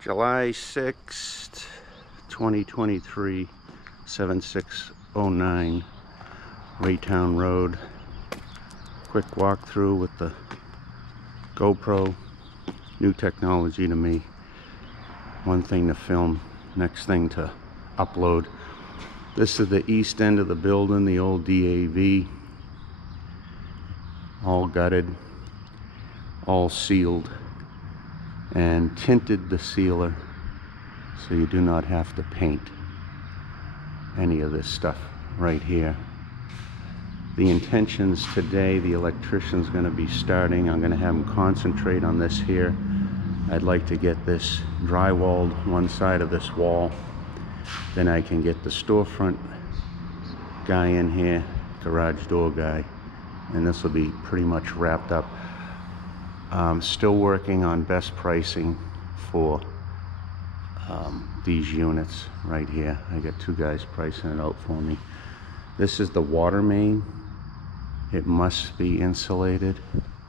July 6th, 2023, 7609 Raytown Road. Quick walkthrough with the GoPro. New technology to me. One thing to film, next thing to upload. This is the east end of the building, the old DAV. All gutted, all sealed, and tinted the sealer so you do not have to paint any of this stuff right here. The intentions today, the electrician's going to be starting. I'm going to have him concentrate on this here. I'd like to get this drywalled one side of this wall. Then I can get the storefront guy in here, garage door guy, and this will be pretty much wrapped up. Still working on best pricing for these units right here. I got two guys pricing it out for me. This is the water main. It must be insulated.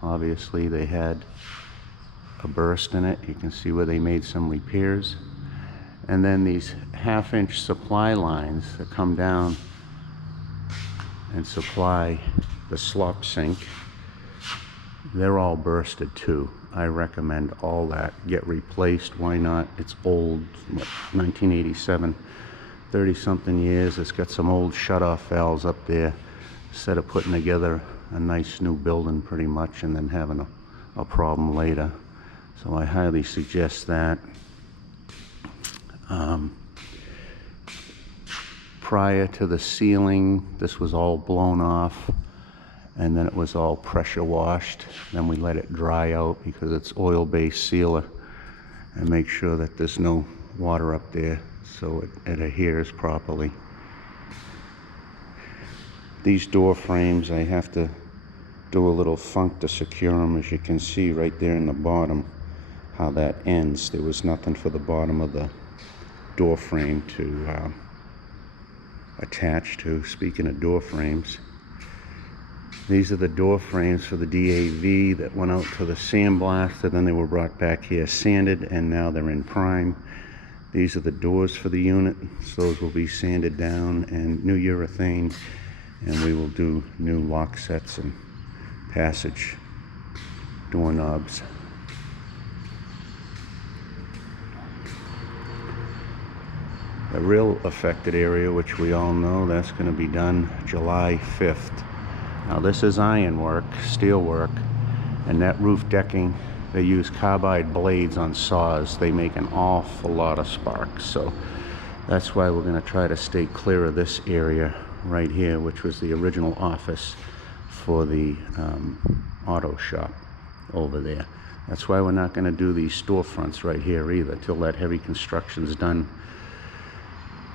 Obviously they had a burst in it. You can see where they made some repairs. And then these 1/2-inch supply lines that come down and supply the slop sink, they're all bursted too. I recommend all that get replaced. Why not? It's old, what, 1987, 30 something years. It's got some old shut-off valves up there. Instead of putting together a nice new building pretty much and then having a problem later. So I highly suggest that. Prior to the ceiling, this was all blown off, and then it was all pressure washed. Then we let it dry out because it's oil-based sealer, and make sure that there's no water up there so it adheres properly. These door frames, I have to do a little funk to secure them. As you can see right there in the bottom how that ends. There was nothing for the bottom of the door frame to attach to. Speaking of door frames, these are the door frames for the DAV that went out to the sandblaster, then they were brought back here sanded, and now they're in prime. These are the doors for the unit, so those will be sanded down and new urethane, and we will do new lock sets and passage doorknobs. The real affected area, which we all know, that's going to be done July 5th. Now this is ironwork, steel work, and that roof decking, they use carbide blades on saws. They make an awful lot of sparks, so that's why we're going to try to stay clear of this area right here, which was the original office for the auto shop over there. That's why we're not going to do these storefronts right here either till that heavy construction's done.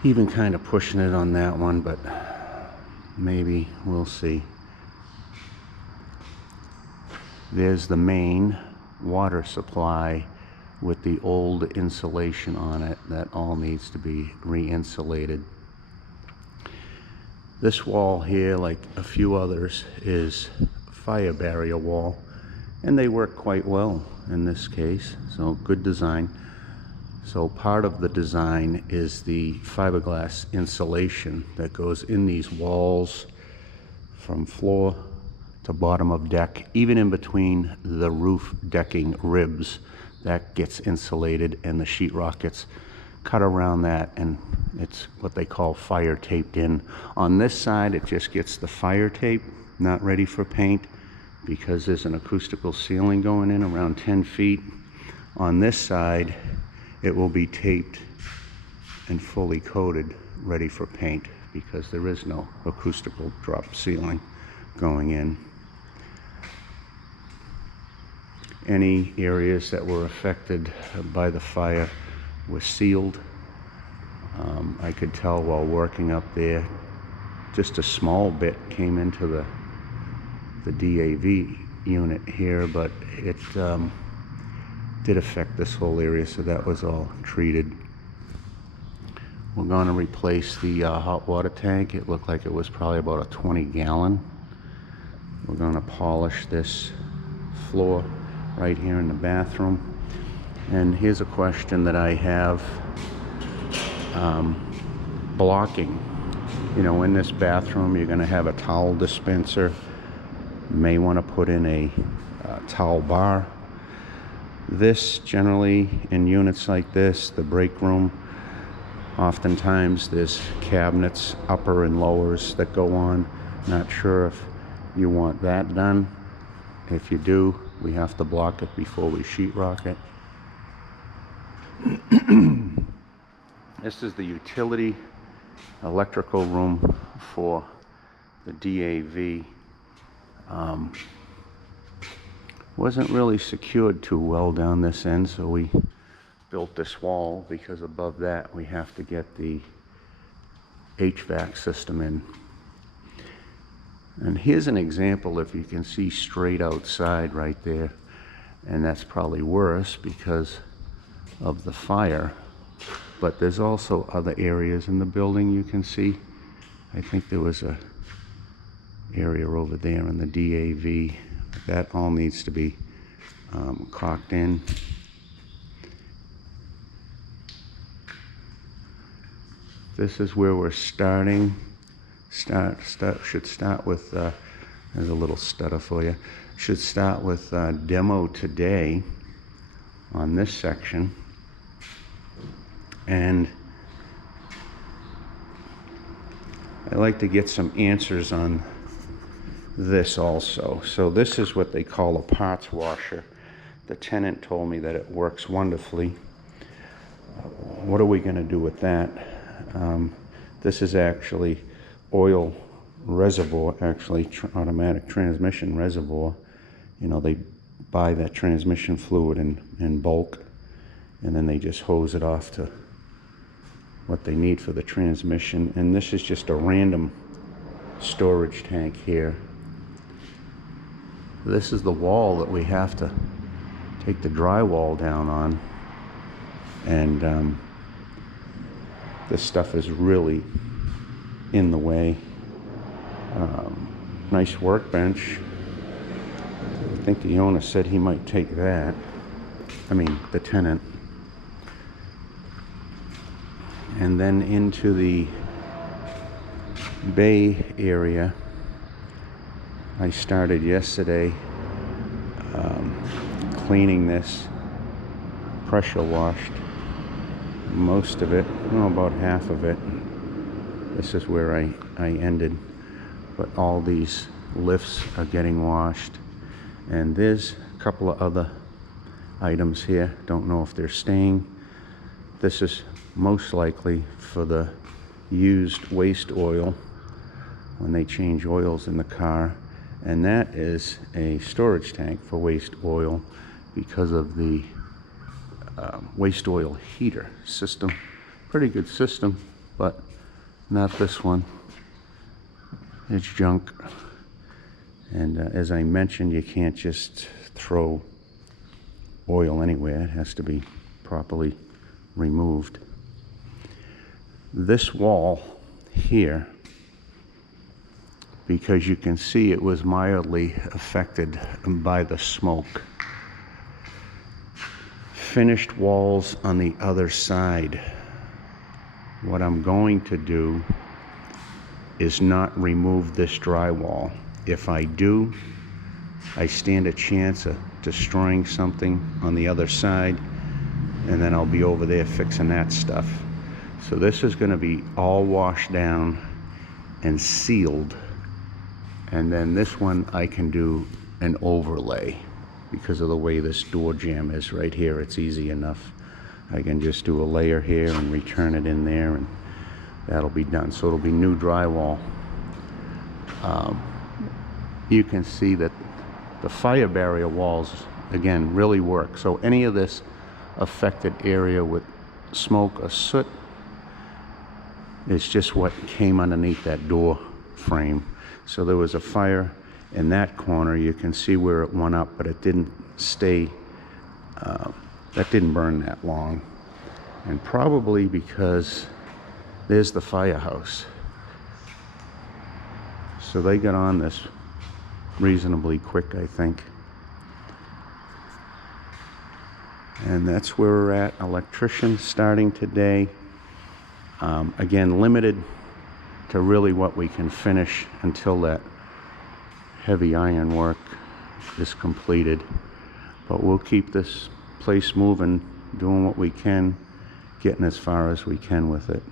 Even kind of pushing it on that one, but maybe we'll see. There's the main water supply with the old insulation on it. That all needs to be re-insulated. This wall here, like a few others, is fire barrier wall, and they work quite well in this case, so good design. So part of the design is the fiberglass insulation that goes in these walls from floor to bottom of deck, even in between the roof decking ribs. That gets insulated, and the sheetrock gets cut around that, and it's what they call fire taped in. On this side, it just gets the fire tape, not ready for paint, because there's an acoustical ceiling going in around 10 feet. On this side, it will be taped and fully coated, ready for paint, because there is no acoustical drop ceiling going in. Any areas that were affected by the fire were sealed. I could tell while working up there, just a small bit came into the DAV unit here, but it did affect this whole area, so that was all treated. We're going to replace the hot water tank. It looked like it was probably about a 20-gallon. We're going to polish this floor right here in the bathroom. And here's a question that I have. Blocking. You know, in this bathroom, you're going to have a towel dispenser. You may want to put in a towel bar. This generally, in units like this, the break room, oftentimes there's cabinets, upper and lowers, that go on. Not sure if you want that done. If you do, we have to block it before we sheetrock it. This is the utility electrical room for the DAV. Wasn't really secured too well down this end, so we built this wall, because above that we have to get the HVAC system in. And here's an example, if you can see straight outside right there, and that's probably worse because of the fire. But there's also other areas in the building you can see. I think there was a area over there in the DAV. That all needs to be caulked in. This is where we're starting. Should start with, there's a little stutter for you. Should start with demo today on this section. And I like to get some answers on this also. So this is what they call a parts washer. The tenant told me that it works wonderfully. What are we going to do with that? This is actually oil reservoir, actually automatic transmission reservoir. You know, they buy that transmission fluid in bulk, and then they just hose it off to what they need for the transmission. And this is just a random storage tank here. This is the wall that we have to take the drywall down on, and this stuff is really in the way. Nice workbench. I think the owner said he might take that. I mean, the tenant. And then into the bay area, I started yesterday cleaning this, pressure washed most of it, no, about half of it. This is where I ended, but all these lifts are getting washed. And there's a couple of other items here, don't know if they're staying. This is most likely for the used waste oil when they change oils in the car, and that is a storage tank for waste oil because of the waste oil heater system. Pretty good system, but not this one. It's junk. And as I mentioned, you can't just throw oil anywhere. It has to be properly removed. This wall here, because you can see it was mildly affected by the smoke. Finished walls on the other side. What I'm going to do is not remove this drywall. If I do, I stand a chance of destroying something on the other side, and then I'll be over there fixing that stuff. So this is going to be all washed down and sealed, and then this one I can do an overlay because of the way this door jamb is right here. It's easy enough. I can just do a layer here and return it in there, and that'll be done. So it'll be new drywall. You can see that the fire barrier walls, again, really work. So any of this affected area with smoke or soot, it's just what came underneath that door frame. So there was a fire in that corner. You can see where it went up, but it didn't stay, that didn't burn that long. And probably because there's the firehouse. So they got on this reasonably quick, I think. And that's where we're at. Electrician starting today. Again, limited to really what we can finish until that heavy iron work is completed. But we'll keep this place moving, doing what we can, getting as far as we can with it.